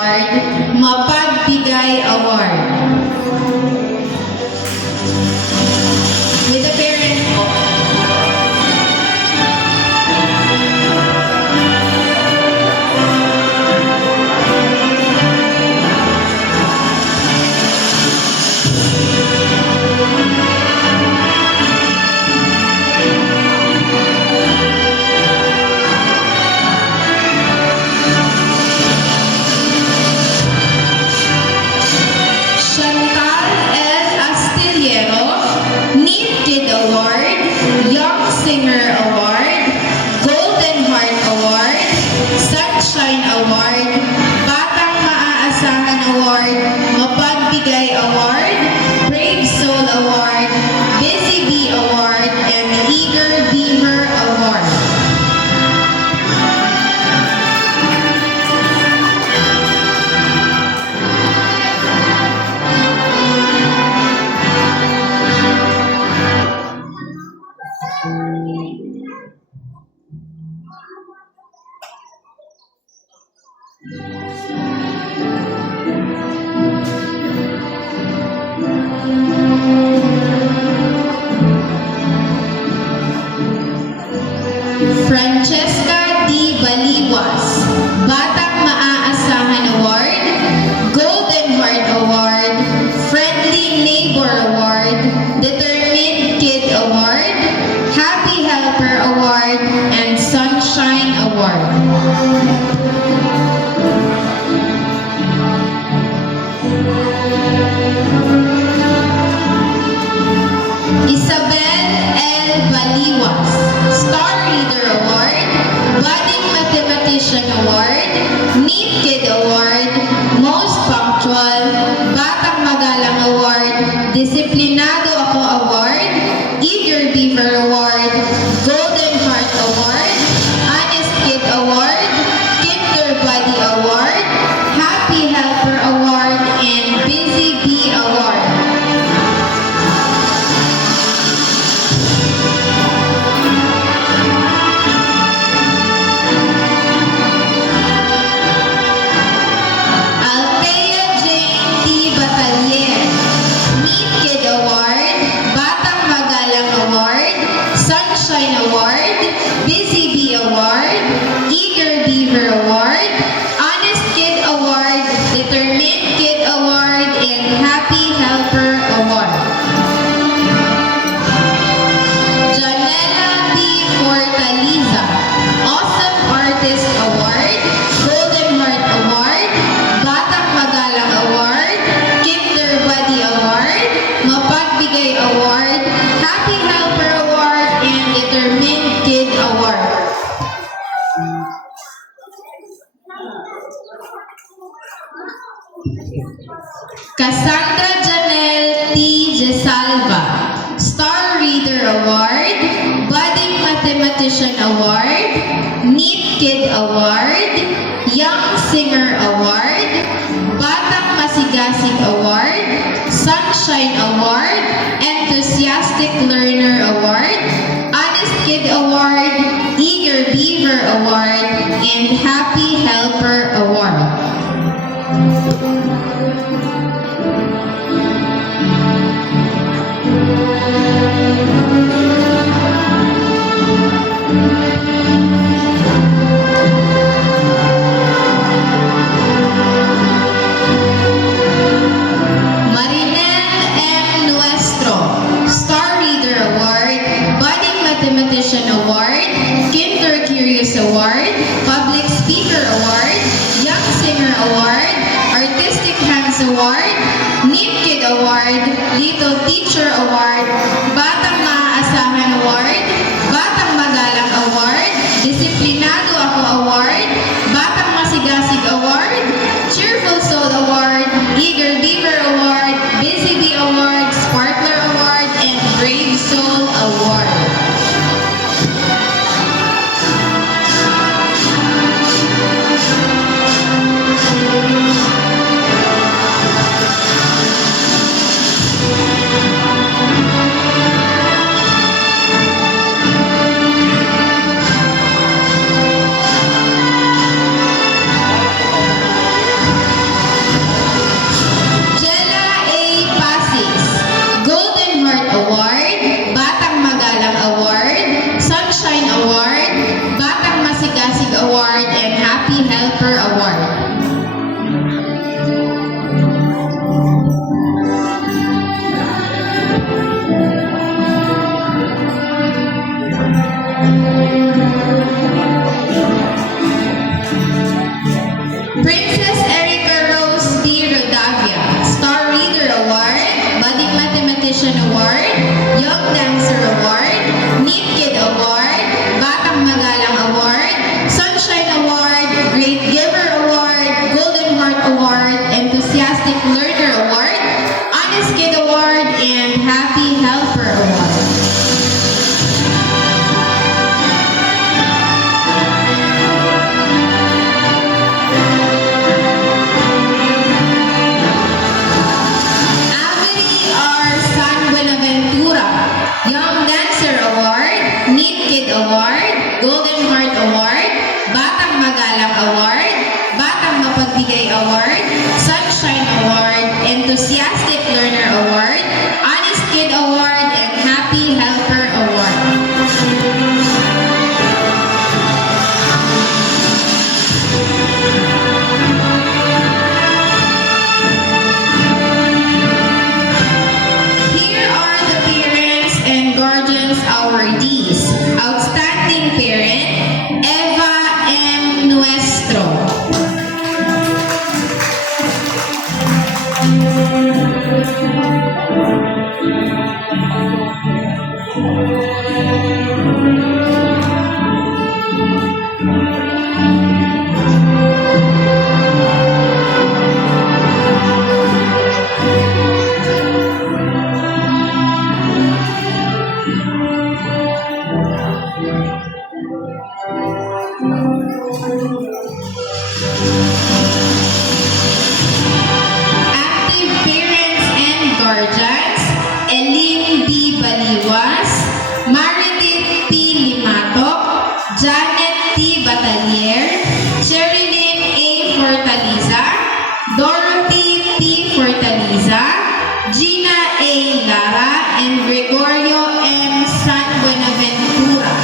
Mapagbigay Award. With the parents po. Singer Award, Golden Heart Award, Sunshine Award, Batang Maaasahan Award, Mapagbigay Award, Brave Soul Award, Busy Bee Award, and Eager Beaver Award. Francesca D. Baliwas, Batang Maaasahan Award, Golden Heart Award, Friendly Neighbor Award, Determined Kid Award, Happy Helper Award, and Sunshine Award. Isabel L. Baliwas, Star Reader Award, Budding Mathematician Award, Neat Kid Award, Most Punctual, Batang Magalang Award, Disiplinado Ako Award, Eager Beaver Award, Golden Heart Award, Honest Kid Award, Kinder Buddy Award, Happy Helper Award, and Busy Bee Award. Sunshine Award, Busy Bee Award, Eager Beaver Award, Honest Kid Award, Determined Kid Award, and Happy Helper Award. Janela B. Fortaliza, Awesome Artist Award, Golden Heart Award, Batang Magalang Award, Kinder Buddy Award, Mapagbigay Award, Happy Helper Award, and Determined Kid Award. Cassandra Janelle T. Jesalva, Star Reader Award, Budding Mathematician Award, Neat Kid Award, Young Singer Award, Batang Masigasig Award, Sunshine Award, Enthusiastic Learner Award, Honest Kid Award, Eager Beaver Award, and Happy Helper Award. Award, Kinder Curious Award, Public Speaker Award, Young Singer Award, Artistic Hands Award, Neat Kid Award, Little Teacher Award, Batang Maaasahan Award, Batang Magalang Award, Disiplinado Ako Award, Batang Masigasig Award, Cheerful Soul Award, Eager Beaver Award, Busy Bee Award, Sparkler Award, and Brave Soul Award. Neat Kid Award, Batang Magalang Award, Sunshine Award, Great Giver Award, Golden Heart Award, Enthusiastic Learner Award, Honest Kid Award, and Happy Helper Award. Avery R. San Buenaventura, Young Dancer Award, Neat Kid Award, Golden Heart Award, Batang Magalang Award, Batang Mapagbigay Award, Sunshine Award, Enthusiastic Learner Award, Honest Kid Award, and Happy Helper Award. Here are the parents and guardians awardees. Outstanding parent, Eva M. Nuestro. Active parents and guardians, Eileen B. Baliwas, Maridith P. Limatok, Janet T. Batalier, Sherilyn A. Fortaliza, Dorothy P. Fortaliza, Gina A. Lara, and Gregorio M. San Buenaventura.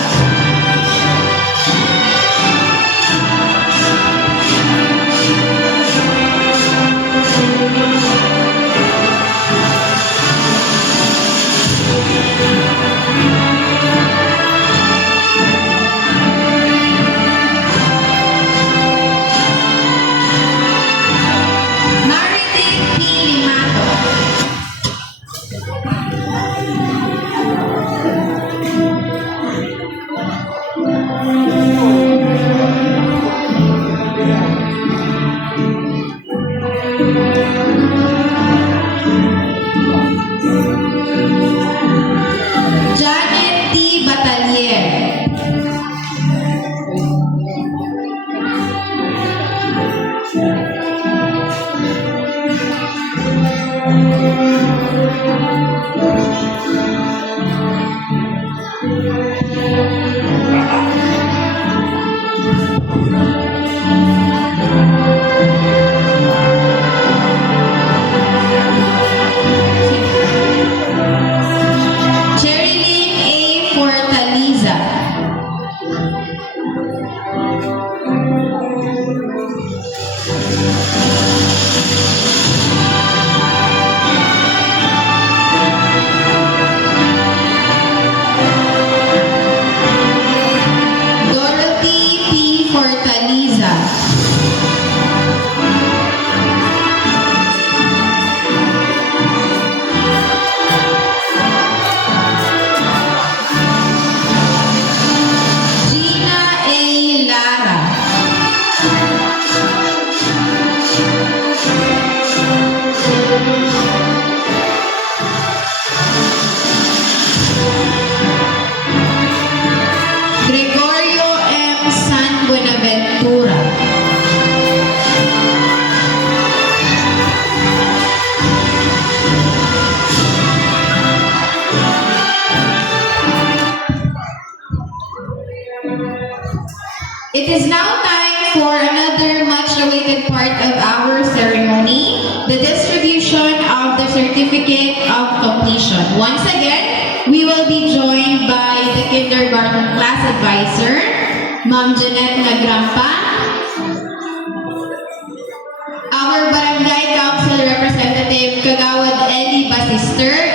Maridith P. Limato. Janet T. Batalier. Sherilyn A. Fortaliza. Dorothy P. Fortaliza. Gina A. Lara. Gregorio M. San Buenaventura. It is now time for another much-awaited part of our ceremony, the distribution of the Certificate of Completion. Once again, we will be joined by the kindergarten class advisor, Ma'am Jeanette Nagrampa, our barangay council representative, Kagawad Eli Basister,